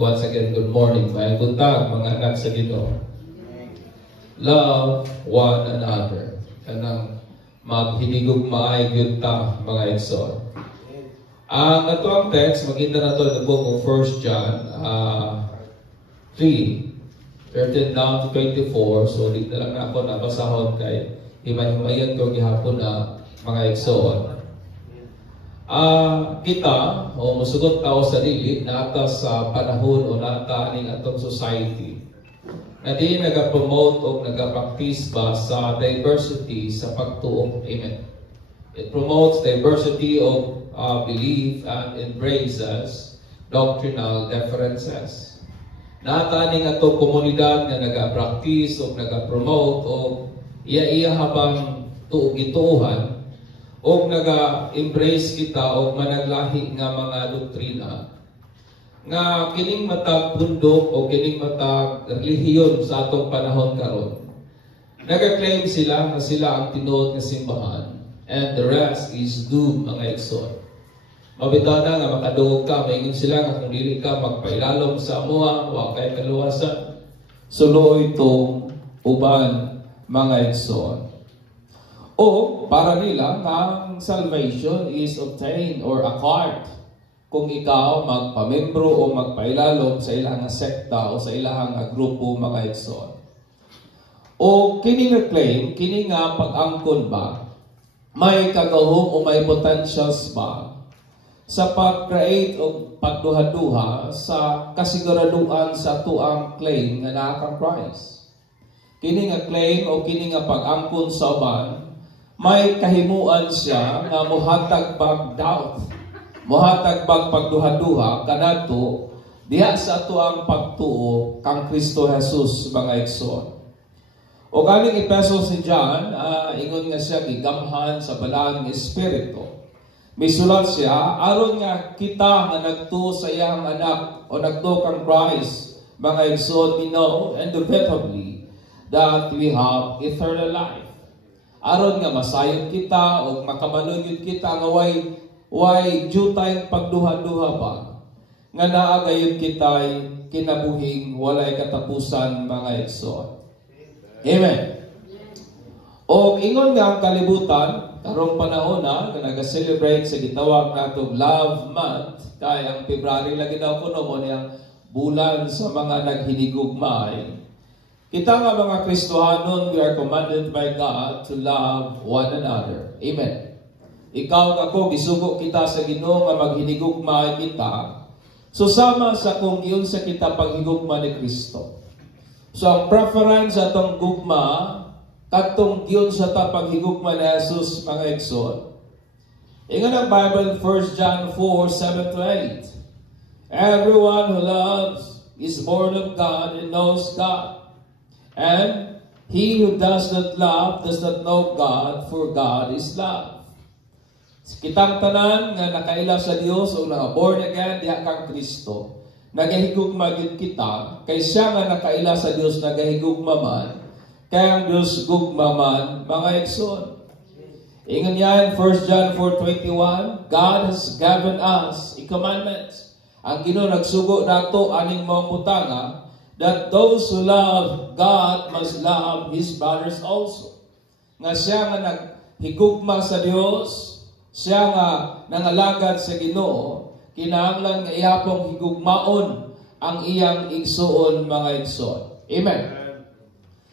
once again, good morning. May buntag, mga anak sa Ginoo. Love one another. Kanang maghinigugmaay gyud ta, mga igsoon. Ang atuang text, maganda na ito in the book of 1 John 3, 13 down to 24. So, di na lang na ako nabasahon kay himay-himayan ko gihapon na mga igsoon. Kita, o musugot tao sa dili, nata sa panahon o nata aning atong society, na di nag-promote o nag-practice ba sa diversity sa pagtuo. Amen. It promotes diversity of belief and embraces doctrinal differences. Nata aning atong komunidad na nag-practice o nag-promote o iya-iya habang tuog-ituuhan o naga-embrace kita o managlahi nga mga doktrina nga kining matag bundok o kining matag relihiyon sa atong panahon karon. Naga-claim sila na sila ang tinuod nga simbahan and the rest is doom, mga igsoon. Mabitaw na nga makadungog ka, maingon sila nga kung dili ka magpailalom sa amuha, wa kay kaluwasan. Suloy itong uban, mga igsoon. O para nila, ang salvation is obtained or acquired kung ikaw magpamembro o magpailalom sa ilang sekta o sa ilang grupo, mga igsoon. O kini nga claim, kini nga pag-angkon ba, may kagahom o may potentials ba sa pag-create o pagduha-duha sa kasiguraduhan sa tuang claim nga naa kang Christ. Kini nga claim o kini nga pag-angkon sa uban, may kahimuan siya nga mohatag pag-doubt, mohatag pagduha-duha kanato diha sa ato ang pagtuo kang Kristo Jesus, mga igsoon. O galing epistle si John, ingon nga siya gigamhan sa balang espiritu. Misulat siya aron nga kita nga nagtuo sa iyang anak o nagtuo kang Christ, mga igsoon, we know indubitably that we have eternal life. Aron nga masayon kita o makamanuyod kita nga way jutay pagduha-duha ba nga naa gayud kitay kinabuhing walay katapusan, mga igsoon. Amen. O ingon nga ang kalibutan karong panahon na naga-celebrate sa gitawag natong Love Month, kay ang February lagi daw kuno mo niyang bulan sa mga naghinigugmay. Kita nga mga Kristohanon, we are commanded by God to love one another. Amen. Ikaw ako, gisugo kita sa Ginoo nga maghinigugma kita. So sama sa kung iyon sa kita paghigugma ni Kristo. So ang preference sa atong gugma, katong iyon sa ta paghigugma ni Jesus, mga igsoon. Ingon ang Bible, 1 John 4:7-8. Everyone who loves is born of God and knows God. And he who does not love does not know God, for God is love. Kitang tanan nga nakaila sa Dios o nga born again diha kang Kristo, nagahigugma gid kita kay siya nga nakaila sa Dios nagahigugma man, kay ang Dios gugma man, mga igsoon. Ingon yan 1 John 4:21, God has given us a commandment. Ang Ginoo nagsugo nato aning mga butanga that those who love God must love His brothers also. Nga siya nga naghigugma sa Dios, siya nga nangalagad sa Ginoo, kinahanglan nga iyapong higugmaon ang iyang igsuon, mga igsoon. Amen.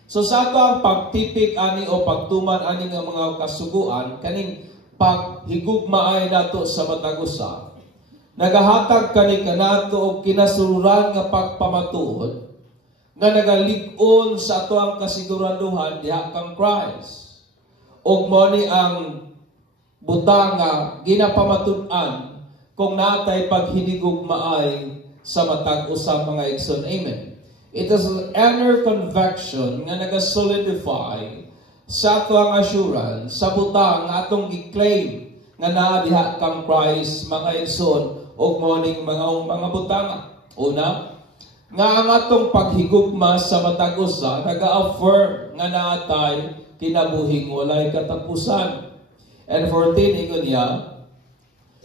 So sa ato ang pagtipik ani o pagtuman ani nga mga kasuguan, kaning paghigugma ay nato sa matag usa, nagahatag kani kanato og kinasururan nga pagpamatuod nga nagalig-on sa ato ang kasiguraduhan diha kang Christ. Og mo ni ang butang nga ginapamatud-an kung natay paghinigugmaay sa matag usa, mga igsoon. Amen. It is an inner conviction nga naga-solidify sa ato ang assurance sa butang nga atong gi-claim nga naa diha kang Christ, mga igsoon, og mo ning mga butanga. Una, nga ang atong paghigugma sa matag usa naga-affirm nga naatay kinabuhing walay katapusan. And 14, ingon niya,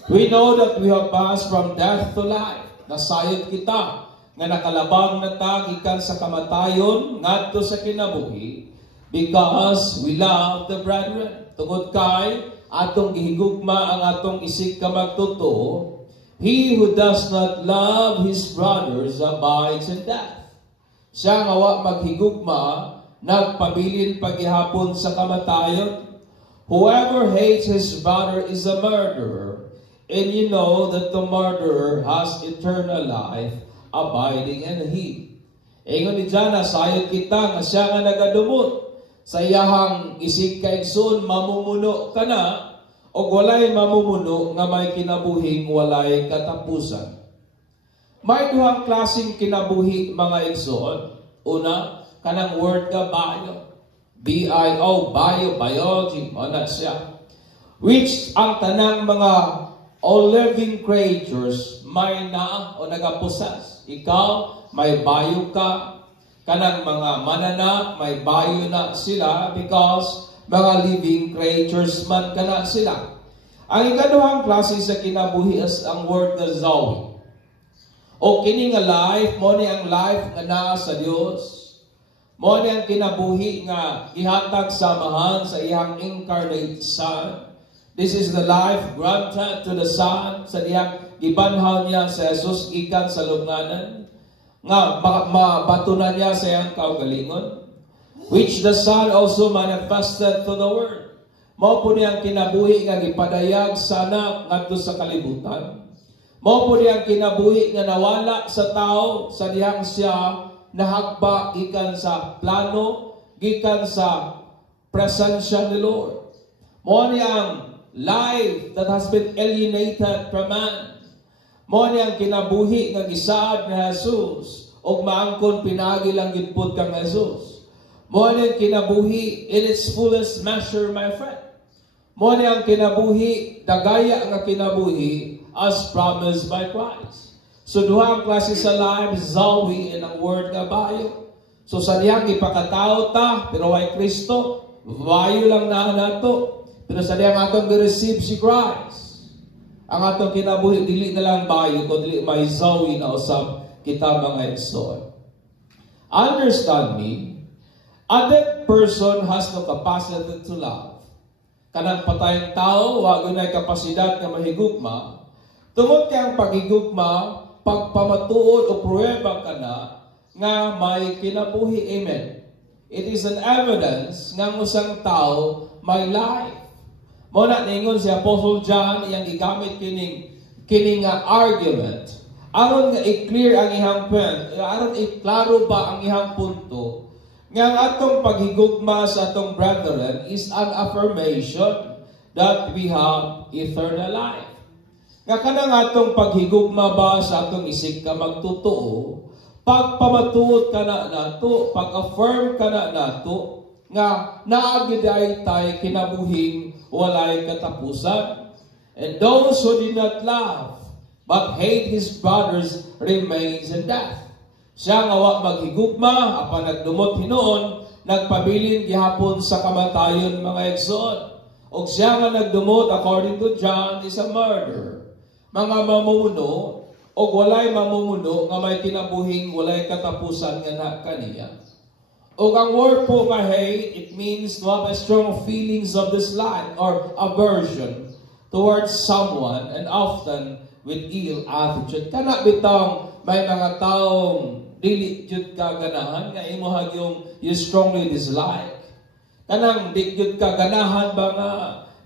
we know that we have passed from death to life. Nasayod kita nga nakalabang na ta gikan sa kamatayon ngadto sa kinabuhi, because we love the brethren. Tungod kay atong gihigugma ang atong isig ka magtotoo, he who does not love his brothers abides in death. Siya nga wa maghigugma, nagpabilin paghihapon sa kamatayon. Whoever hates his brother is a murderer, and you know that the murderer has eternal life abiding in him. Ingon ni Jana, sayod kita nga siya nga nagadumot. Sa iyahang isig kaigsoon, mamumuno ka na, o walay mamumuno nga may kinabuhing walay katapusan. May duhang klaseng kinabuhi mga igsoon. Una, kanang word nga bio. B-I-O, bio, biology, na siya. Which ang tanang mga all living creatures may na o nagaposas. Ikaw, may bio ka. Kanang mga mananap, may bio na sila because mga living creatures man kana sila. Ang ikaduhang klase sa kinabuhi is ang word na Zoe. O kini nga life, mo ni ang life nga naa sa Dios. Mo ni ang kinabuhi nga gihatag samahan sa iyang incarnate Son. This is the life granted to the Son sa diyang gibanhaw niya sa Jesus gikan sa lubnganan, nga mabatunan niya sa iyang kaugalingon, which the Son also manifested to the world. Mao po niyang kinabuhi nga gipadayag sa anak ngadto sa kalibutan. Mao po niyang kinabuhi nga nawala sa tao sa diyang siya nahagba gikan sa plano, gikan sa presensya ni Lord. Mao niyang life that has been alienated from man. Mo niyang kinabuhi nga gisaad ni Jesus og maangkon pinagi lang gid-pud kang Jesus. Mo niyang kinabuhi in its fullest measure, my friend. Mo niyang kinabuhi, dagaya nga kinabuhi as promised by Christ. So duha ang klase sa life, Zoe and ang word nga bio. So sa diyang ipakatao ta, pero way Kristo, bio lang na nato. Pero sa diyang atong gi-receive si Christ, ang atong kinabuhi, dili na lang bayo, kundi may Zoe na usab kita mga igsoon. Understand me, a dead person has no capacity to love. Kanang patayang tao, wa gunay kapasidad nga mahigugma. Tungod kay ang paghigugma, pagpamatuod o pruweba ka na, nga may kinabuhi. Amen. It is an evidence nga usang tao may life. Muna ningon si Apostle John iyang gigamit kining argument aron nga i-clear ang ihang point, aron i-klaro ba ang ihang punto nga ang atong paghigugma sa atong brethren is an affirmation that we have eternal life. Nga kanang atong paghigugma ba sa atong isig ka magtotoo, pagpamatuod ka na nato, pag-affirm ka na nato nga naagiday tay kinabuhing walay katapusan. And those who did not love but hate his brothers remains in death. Siya nga wa maghigugma apan nagdumot hinuon, nagpabilin gihapon sa kamatayon mga igsoon. Og siya nga nagdumot according to John is a murderer. Mga mamumuno og walay mamumuno nga may kinabuhing walay katapusan nga na kaniya. O ang word po nga hate, it means to have a strong feelings of dislike or aversion towards someone and often with ill attitude. Kana bitong may mga taong dili jud ka ganahan nga imuhag you strongly dislike. Kanang di jud ka ganahan ba nga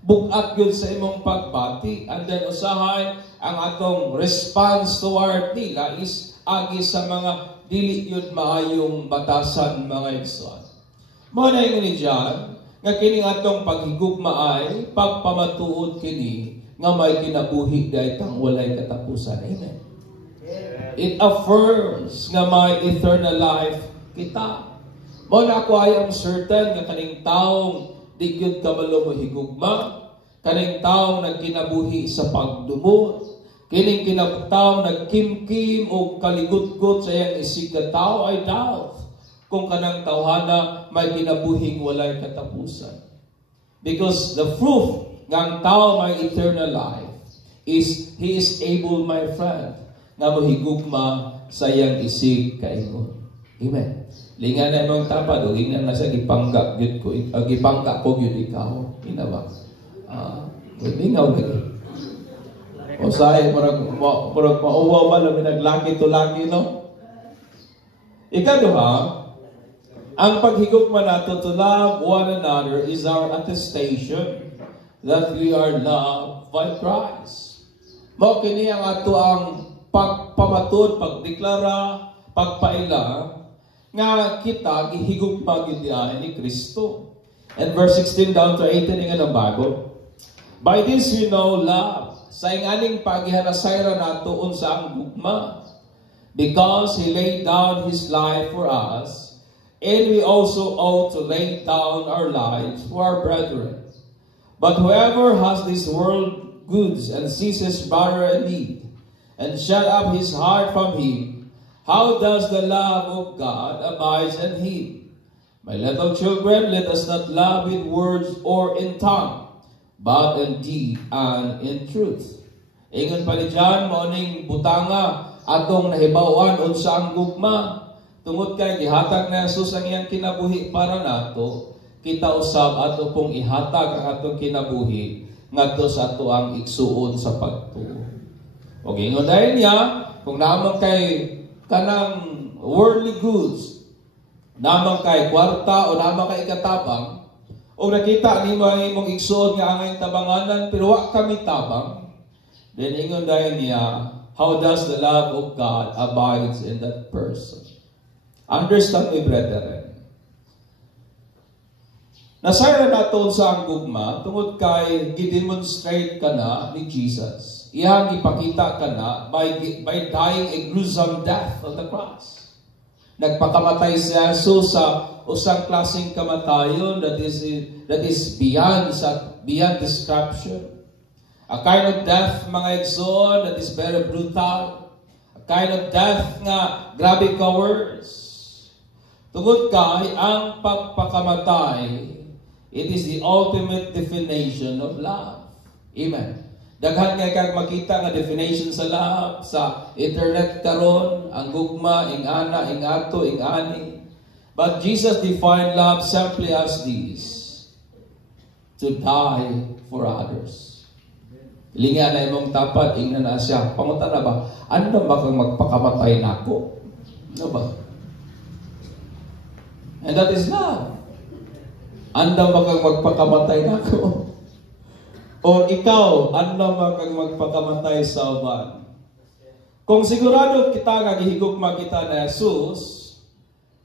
bugat yun sa imong pagbati. And then usahay ang atong response toward nila is agi sa mga dili yun maayong batasan mga igsoon. Mao na ni John nga kining atong paghigugma ay pagpamatuod kini nga may kinabuhi daytang walay katapusan. Amen. It affirms nga may eternal life kita. Mao na ako ay certain nga kaning taong di gyud kabalo mo higugma, kaning taong nagkinabuhi sa pagdumot, kining kinabutaw nagkimkim o kaligut-gut sa iyang isig na tao ay doubt kung kanang tawhana may kinabuhing walay katapusan. Because the proof nga ang tao may eternal life is he is able, my friend, na mahigugma sa iyang isig kaingon. Amen. Lingan na imong tapad o lingan na sa gipangga gyud ko, gipangga ko gyud ikaw. Inawa. Lingaw lagi. O say murag mauwaw ba labi naglaki to lagi no? Ikaduha, ang paghigugma nato to love one another is our attestation that we are loved by Christ. Mao kini ang ato ang pagpamatud, pagdeklara, pagpaila nga kita gihigugma gyud ni Kristo. And verse 16 down to 18 nga ng Bible. By this we know love. Sa inganing paghihanasayra nato unsa ang gugma. Because He laid down His life for us, and we also ought to lay down our lives for our brethren. But whoever has this world goods and sees his brother in need, and shut up his heart from him, how does the love of God abide in him? My little children, let us not love with words or in tongue, but in deed and in truth. Ingon pa ni John, maoning butanga atong nahibawan unsa ang gugma. Tungod kay gihatag na Jesus ang iyang kinabuhi para nato, kita usab ato pong ihatag ang atong kinabuhi ngadto sa ato ang igsuon sa pagtuo. O ingon dahil niya, kung naman kay kanang worldly goods, naman kay kwarta o naman kay katabang, o nakita nimo ang imong igsuon nga angay tabanganan pero wa kami tabang, then ingon dahil niya, how does the love of God abides in that person? Understand me, brethren. Nasayra naton sa ang gugma tungod kay gidemonstrate ka na ni Jesus. Iyang ipakita ka na by dying a gruesome death on the cross. Nagpakamatay si Jesus sa usang klaseng kamatayon that is beyond description. A kind of death, mga igsoon, that is very brutal. A kind of death nga grabe ka words. Tungod kay ang pagpakamatay, it is the ultimate definition of love. Amen. Daghan kay kag makita nga definition sa love sa internet karon, ang gugma, ing ana, ing ato, ing ani. But Jesus defined love simply as this: to die for others. Linga na imong tapat, ingna na siya. Pangutan na ba? Ano ba kang magpakamatay nako? Ano ba? And that is love. Anda ba kang magpakamatay nako? O ikaw, anda ba kang magpakamatay sa uban? Kung sigurado kita nga gihigugma kita na Jesus,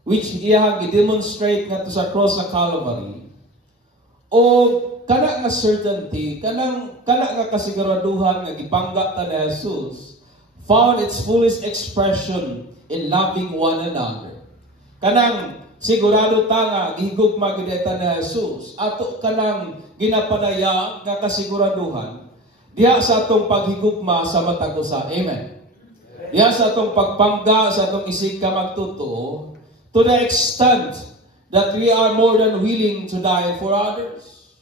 which iya gi-demonstrate nga to sa cross sa Calvary, o kana nga certainty, kana nga kasiguraduhan nga gipangga ta ni Jesus, found its fullest expression in loving one another. Kanang sigurado ta nga gihigugma gid ta ni Jesus, ato kanang ginapanaya nga kasiguraduhan diha sa atong paghigugma sa matag usa. Amen. Diha sa atong pagpangga sa atong isig ka magtuto, to the extent that we are more than willing to die for others.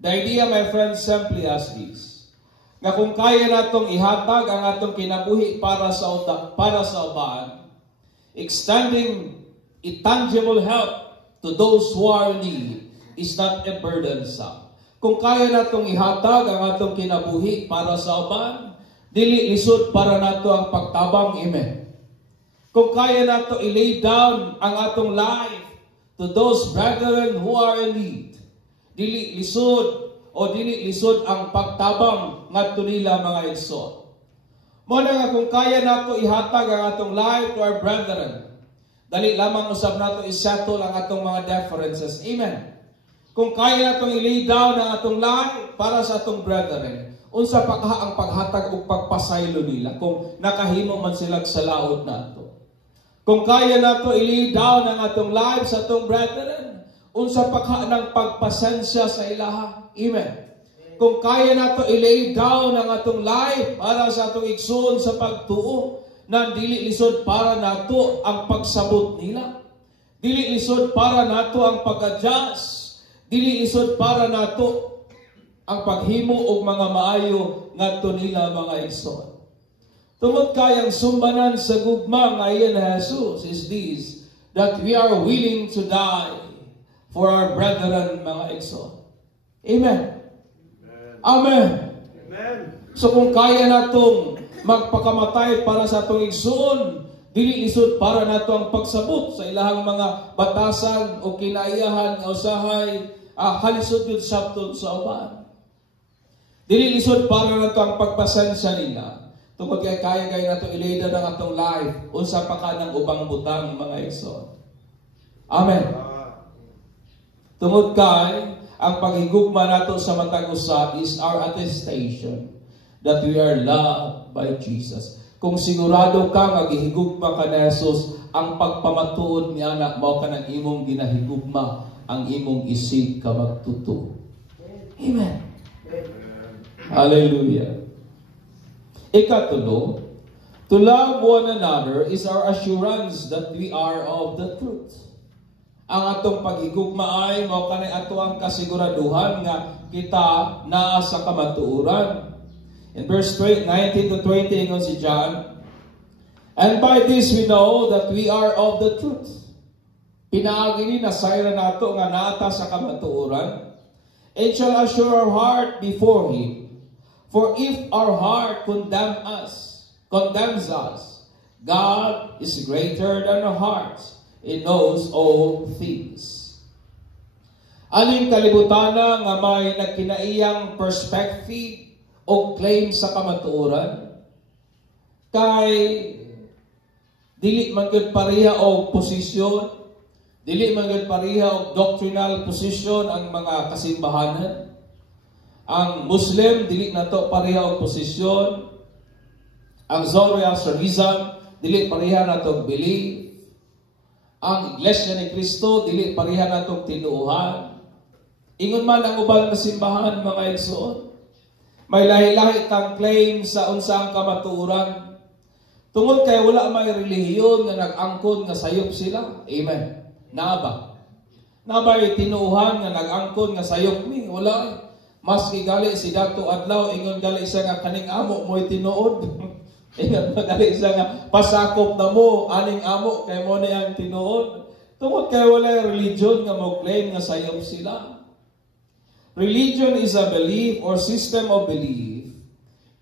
The idea, my friends, simply as this: nga kung kaya natong ihatag ang atong kinabuhi para sa uban, extending intangible help to those who are in need is not a burdensome. Kung kaya natong ihatag ang atong kinabuhi para sa uban, dili lisod para nato ang pagtabang. Amen. Kung kaya nato i-lay down ang atong life to those brethren who are in need, dili lisod ang pagtabang ngadto nila, mga igsoon. Mo na nga kung kaya nato ihatag ang atong life to our brethren, dali lamang usab nato isettle ang atong mga differences. Amen. Kung kaya natong i-lay down ang atong life para sa atong brethren, unsa pa ang paghatag ug pagpasaylo nila kung nakahimo man sila sa laod nato. Kung kaya nato i-lay down ang atong life sa atong brethren, unsa pa ka ng pagpasensya sa ilaha. Amen. Kung kaya nato i-lay down ang atong life para sa atong igsoon sa pagtuo, na dili lisod para nato ang pagsabot nila, dili lisod para nato ang pag-adjust, dili lisod para nato ang paghimo og mga maayo ngadto nila, mga igsoon. Tungod kayang sumbanan sa gugma nga iyan na Jesus is this, that we are willing to die for our brethren, mga igsoon. Amen. Amen. Amen. So kung kaya natong magpakamatay para sa atong igsoon, dili isod para nato ang pagsabot sa ilahang mga batasan o kinaiyahan nga usahay halisod yun sabton sa uban. Dili isod para nato ang pagpasensya nila. Tungkol kaya nato ilida ng atong life unsa pa ka ng ubang butang, mga igsoon. Amen. Tungod kay ang paghigugma nato sa matag usa is our attestation that we are loved by Jesus. Kung sigurado ka nga gihigugma ka ni Jesus, ang pagpamatuod ni anak mao kanang imong ginahigugma, ang imong isig ka magtuto. Amen. Hallelujah. Ikatulo, to love one another is our assurance that we are of the truth. Ang atong paghigugma ay mao kanay ato ang kasiguraduhan nga kita naa sa kamatuoran. In verse 19 to 20 ingon si John, and by this we know that we are of the truth. Pinaagi ni nasayra nato nga naata sa kamatuoran, and shall assure our heart before Him. For if our heart condemns us, God is greater than our hearts. He knows all things. Aling kalibutana nga may nagkinaiyang perspective o claim sa kamatuoran, kay dili man gyud pareha og posisyon, dili man gyud pareha og doctrinal position ang mga kasimbahanan. Ang Muslim, dili nato pareha og posisyon. Ang Zoroastrianism, dili pareha nato belief. Ang Iglesia ni Cristo, dili pareha nato tinuuhan. Ingon man ang ubang na simbahan, mga igsoon, may lahi-lahi kang claim sa unsang kamatuoran. Tungod kay wala may relihiyon nga nag-angkon nga sayop sila. Amen. Naba. Nabay tinuuhan nga nag-angkon nga sayop mi. Wala. Maski gali si Dato Adlaw, ingon gali siya nga kaning amo mo'y tinuod. Ingon gali siya nga pasakop na mo, aning amo, kay mo na ang tinuod. Tungod kay wala religion nga mo claim nga sayop sila. Religion is a belief or system of belief.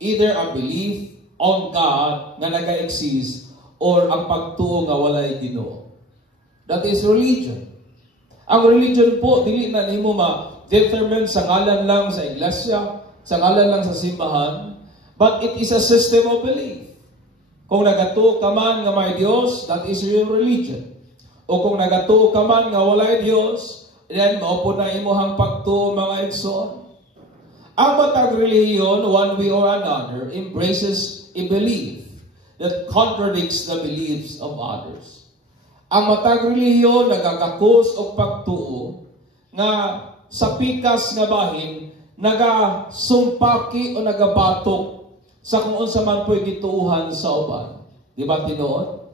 Either a belief on God nga naga-exist or ang pagtuo nga walay Ginoo. That is religion. Ang religion po, dili na nimo ma-determine sa ngalan lang sa iglesia, sa ngalan lang sa simbahan, but it is a system of belief. Kung nagatuo ka man nga may Dios, that is your religion. O kung nagatuo ka man nga walay Dios, then maupo na imuhang pagtuo, mga igsoon. Ang matag relihiyon, one way or another, embraces a belief that contradicts the beliefs of others. Ang matag relihiyon nagakakos o pagtuo nga sa pikas nga bahin nagasumpaki o nagabatok sa kung unsa man po'y gituuhan sa uban. Di ba tinuod?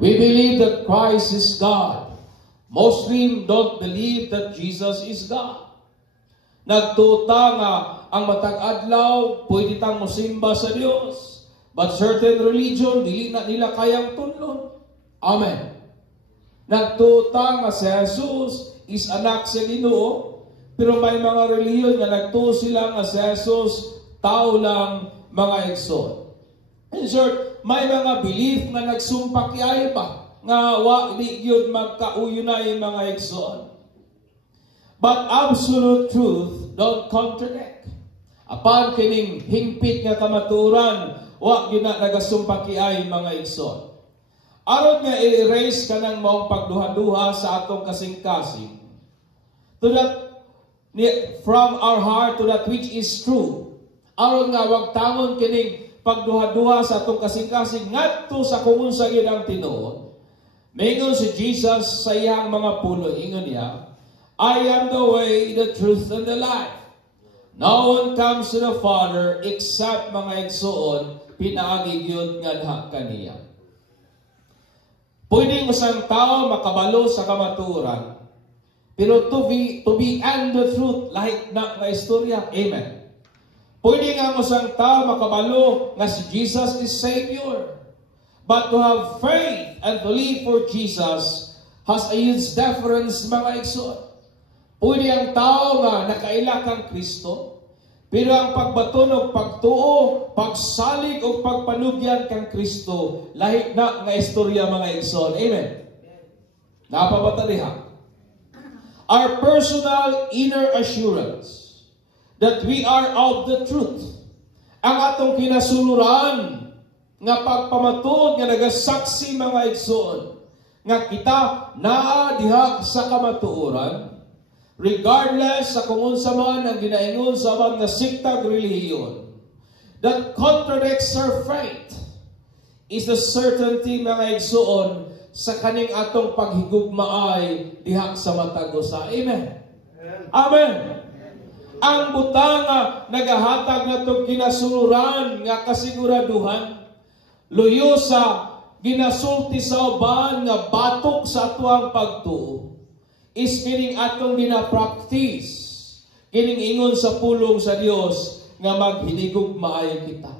We believe that Christ is God. Muslims don't believe that Jesus is God. Nagtuta nga ang matag adlaw pwede tang mosimba sa Dios, but certain religion dili na nila kayang tunlon. Amen. Nagtuta nga si Jesus is anak sa Ginoo, pero may mga reliyon nga nagtuo sila nga si Jesus tao lang, mga igsoon. In short, may mga belief nga nagsumpakyay pa nga wa di gyud magkauyunay, mga igsoon. But absolute truth don't contradict. Apan kining hingpit nga kamaturan, wa gyud na nagasumpakyay, mga igsoon. Aron nga i-erase kanang maong pagduha-duha sa atong kasing-kasing, to that from our heart to that which is true. Aron nga wag tangon kining pagduha-duha sa atong kasing-kasing ngadto sa kung unsa gyud ang tinuod. Mingon si Jesus sa iyang mga pulo, ingon niya, I am the way, the truth, and the life. No one comes to the Father except, mga igsoon, pinaagi gyud nga diha kaniya. Pwedeng isang tao makabalo sa kamaturan, pero to be and the truth, lahit na istorya. Amen. Pwede nga usang tao makabalo nga si Jesus is Savior. But to have faith and to live for Jesus has a huge difference, mga igsoon. Pwede ang tao nga nakaila kang Kristo, pero ang pagbaton, pagtuo, pagsalig o pagpanugyan kang Kristo, lahi na nga istorya, mga igsoon. Amen. Napabata diha. Our personal inner assurance that we are of the truth. Ang atong kinasuluran nga pagpamatod nga nagasaksi, mga igsoon, nga kita naa diha sa kamatuoran, regardless sa kung unsa man ang ginaingon sa mga siktag relihiyon, that contradicts our faith is the certainty, mga igsoon, sa kaning atong paghigugmaay diha sa matag usa. Amen. Amen. Ang butang nga nagahatag natong kinasuluran nga kasiguraduhan, luyo sa ginasulti sa uban nga batok sa atuang pagtuo, is kining atong ginapractice, kining ingon sa pulong sa Dios nga maghinigugmaay kita.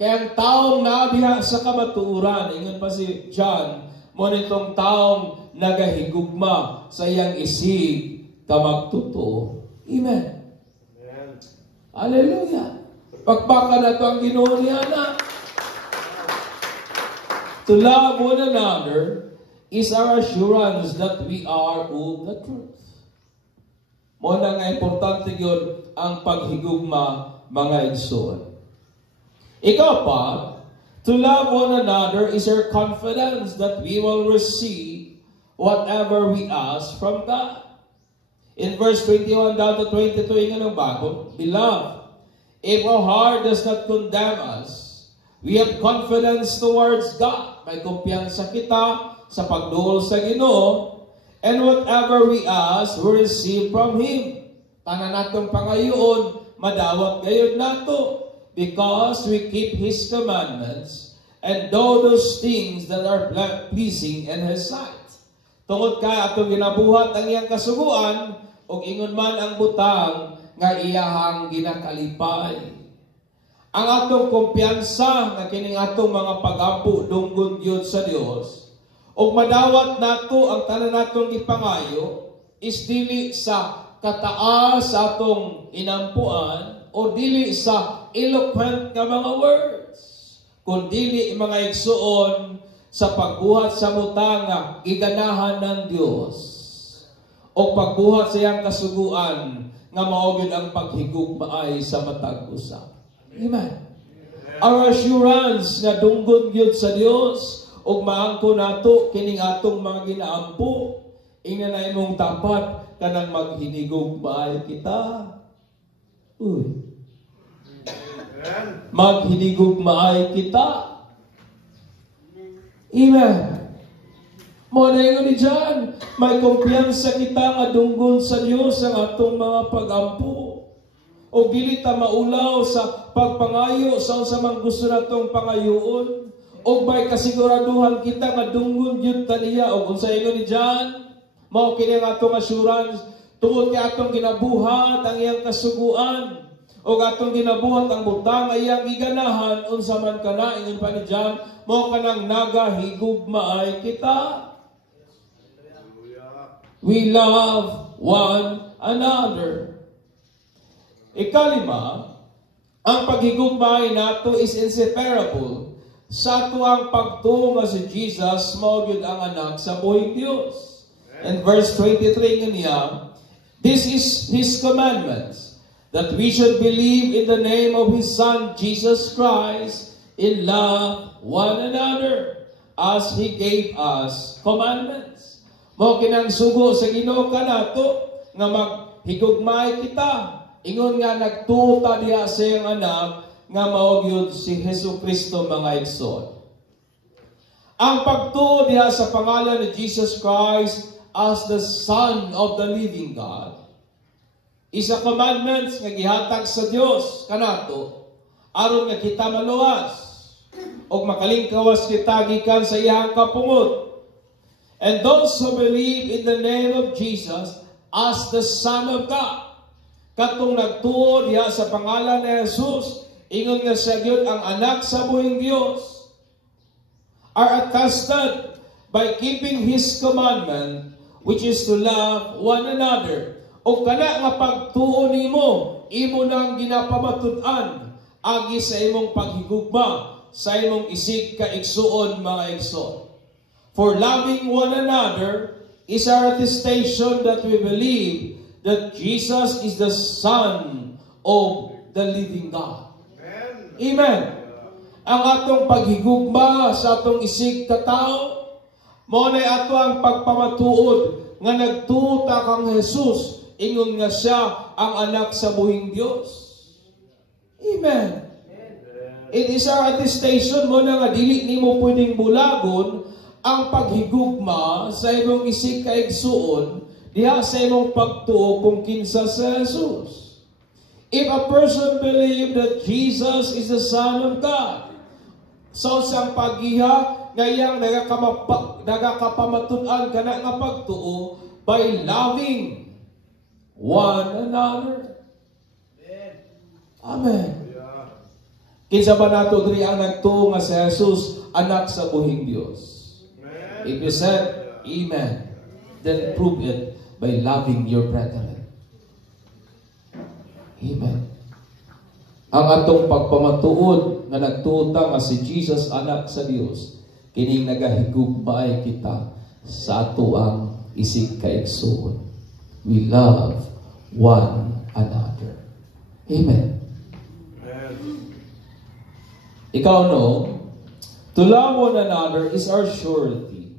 Kaya ang taong nabiha sa kamatuoran, ingon pa si John, mo nitong taong nagahigugma sa iyang isig ka magtotoo. Amen. Hallelujah. Pagpaka na ito ang Ginoo niya na. To love one another is our assurance that we are of the truth. Mo na nga importante yun ang paghigugma, mga igsoon. Ikaw pa, to love one another is our confidence that we will receive whatever we ask from God. In verse 21 down to 22, ingan ng bago, Beloved, if our heart does not condemn us, we have confidence towards God. May kumpiyansa kita sa pagduol sa Ginoo, and whatever we ask, we receive from Him. Tanan natong pangayoon, madawat gayud nato, because we keep His commandments and do those things that are pleasing in His sight. Tungod kay atong ginabuhat ang iyang kasuguan, og ingon man ang butang nga iyahang ginakalipay. Ang atong kumpiyansa nga kining atong mga pag-ampo dunggon gyud sa Dios, og madawat nato ang tanan natong ipangayo is dili sa kataas sa atong inampuan o dili sa eloquent nga mga words, kundi mga igsuon sa pagbuhat sa butang nga iganahan ng Dios o pagbuhat sa iyang kasuguan nga mao gyud ang paghigugmaay sa matag usa. Amen. Our assurance nga dunggon gyud sa Dios ug maangko nato kining atong mga ginaampo, ingna na imong tapat kanang maghinigugmaay kita. Uy. Maghinigugmaay kita. Amen. Mo na ingon ni John, may kumpiyansa kita nga dunggon sa Dios ang atong mga pagampo. O dili ta maulaw sa pagpangayo sa unsa man gusto natong pangayoon. O may kasiguraduhan kita nga dunggon gyud ta niya. O unsa ingon ni John, mao kini ang atong assurance tungod kay atong ginabuhat ang iyang kasuguan. O atong ginabuhat ang butang ay iyang iganahan unsa man kana, ingon pa ni John, mao kanang nagahigugmaay kita. We love one another. Ikalima, ang paghigugmaay nato is inseparable sa tuang pagtuo nga si Jesus mao gyud ang anak sa buhing Dios. And verse 23 niya, this is His commandments, that we should believe in the name of His Son Jesus Christ in love one another as He gave us commandments. Mao kinang sugo sa Ginoo kanato nga maghigugmaay kita. Ingon nga nagtuta diha sa iyang anak nga mao gyud si Hesukristo, mga igsoon. Ang pagtuo diha sa pangalan ni Jesus Christ as the Son of the living God is a commandment nga gihatag sa Dios kanato aron nga kita maluwas og makalingkawas kita gikan sa iyang kapungod. And those who believe in the name of Jesus as the Son of God, katong nagtuo diha sa pangalan ni Jesus, ingon nga siya gyud ang anak sa buhing Dios, are attested by keeping His commandment, which is to love one another. O kana nga pagtuo nimo, imo nang ginapamatud-an agi sa imong paghigugma, sa imong isig kaigsuon mga igsoon. For loving one another is our attestation that we believe that Jesus is the Son of the living God. Amen. Ang atong paghigugma sa atong isig katao, mao nay ato ang pagpamatuod nga nagtuta kang Jesus, ingon nga siya ang anak sa buhing Dios. Amen. It is our attestation mo na nga dili nimo pwedeng bulagon ang paghigugma sa imong isig kaigsuon diha sa imong pagtuo kung kinsa sa Jesus. If a person believe that Jesus is the Son of God, so sang pagiha ngayang nagakapamatud-an kana nga pagtuo by loving one another. Amen. Kinsa ba nato diri ang nagtuo nga si Jesus anak sa buhing Dios? If you said amen, then prove it by loving your brethren. Amen. Ang atong pagpamatuod nga nagtuta nga si Jesus anak sa Dios, kining nagahigugmaay kita sa ato ang isig kaigsuon. We love one another. Amen. Ikaw no, to love one another is our surety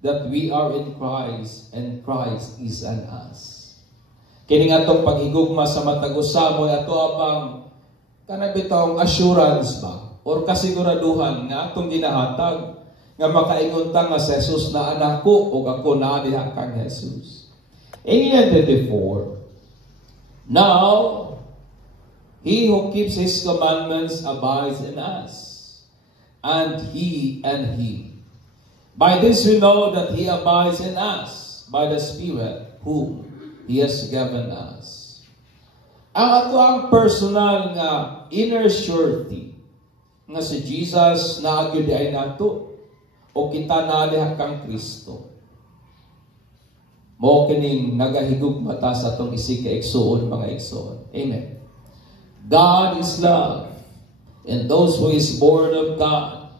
that we are in Christ and Christ is in us. Kining atong paghigugma sa matag usamoy ato apang kanabitong assurance ba or kasiguraduhan nga atong ginahatag nga makaingon ta nga si Jesus na anak ko o ako na diha kang Jesus. In 24, now he who keeps his commandments abides in us, and he. By this we know that he abides in us, by the Spirit whom he has given us. Ang ato ang personal nga inner surety nga si Jesus na agyud ay nato o kita na diha kang Kristo. Mao kining nagahigugma ta sa atong isig kaigsuon mga igsoon. Amen. God is love, and those who is born of God,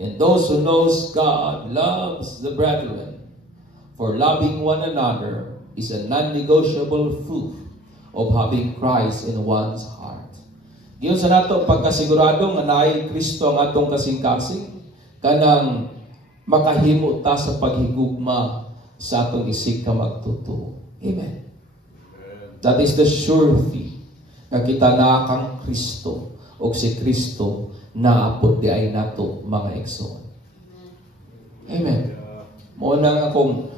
and those who knows God loves the brethren. For loving one another is a non-negotiable fruit of having Christ in one's heart. Giyon sa nato pagkasigurado nga naay Kristo ang atong kasing-kasing, kanang makahimo ta sa paghigugma sa atong isig ka magtutuo. Amen. That is the surety nga kita na kang Kristo o si Kristo na apod di ay nato mga igsoon. Amen. Mo na nga kung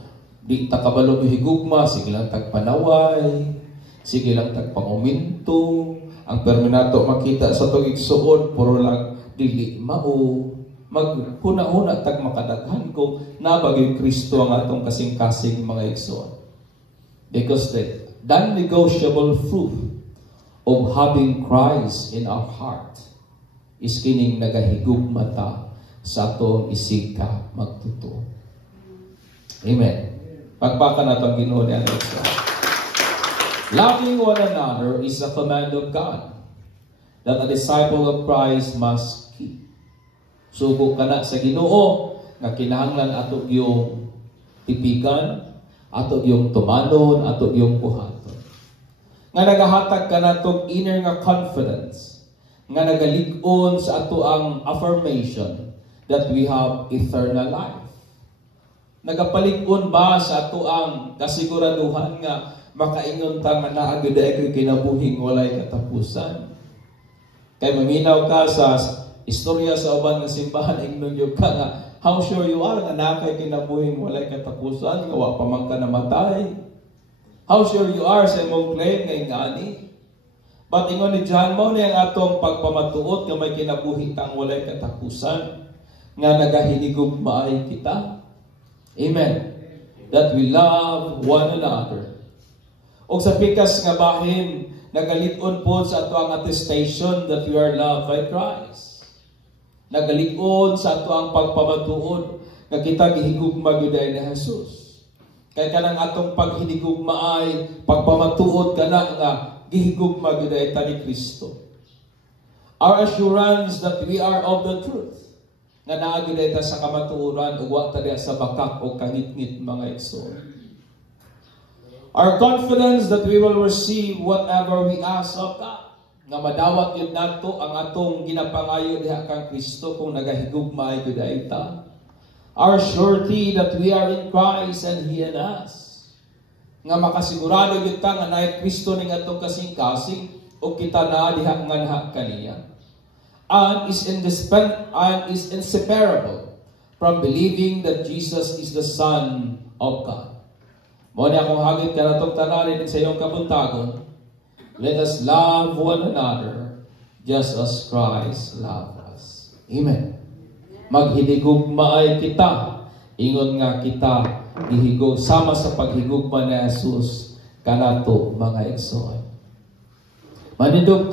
di takabalo higugma, sige lang tagpanaway, sige lang tagpanguminto, ang perminato makita sa itong igsoon, puro lang dili mao, maghuna-huna tag makadaghan ko na bagay Kristo ang atong kasing-kasing mga igsoon. Because the non-negotiable fruit of having Christ in our heart is kining nagahigugma ta sa atong isig ka magtutuo. Amen. Pagpaka na itong Ginoo ni Alexa. Loving one another is a command of God that a disciple of Christ must keep. Sugo ka na sa Ginoo nga kinahanglan ato yung tipigan, ato yung tumanon, ato yung buhaton. Nga nagahatag ka na itong inner nga confidence, nga nagalig-on sa ato ang affirmation that we have eternal life. Nagapalig-on ba sa ato ang kasiguraduhan nga makaingon ta nga naagud ay kinabuhing walay katapusan. Kay maminaw ka sa istorya sa uban nga simbahan, ingnon yung ka nga, how sure you are nga nakay kinabuhing walay katapusan, nga wa pa man ka namatay. How sure you are sa imong claim nga ingani. But ingon ni John, mo na ang atong pagpamatuot nga may kinabuhi kang walay katapusan, nga nagahinigugmaay kita. Amen. That we love one another. O sa pikas nga bahin nagalit-on po sa ato ang attestation that we are loved by Christ. Nagalit-on sa ato ang pagpamatuod nga kita gihigugma gyud ni Jesus. Kay kanang atong paghinigugma ay pagpamatuod kana nga gihigugma gyud ta ni Kristo. Our assurance that we are of the truth. Nga naa gyud ta sa kamatuoran ug wa ta diha sa bakak o kangit-ngit mga igsoon. Our confidence that we will receive whatever we ask of God. Nga madawat yun nato ang atong ginapangayo diha kang Kristo kung nagahigugma ay ta. Our surety that we are in Christ and He in us. Nga makasigurado yun ta nga na Kristo ning atong kasing-kasing o kita na diha nga naha kaniya. And is inseparable from believing that Jesus is the Son of God. Mo ni akong hagit ka na itong tanarin sa iyong kabuntagon. Let us love one another just as Christ loved us. Amen. Maghigugma ay kita. Ingon nga kita gihigog sama sa paghigugma ni Jesus kanato mga igsoon. Manindog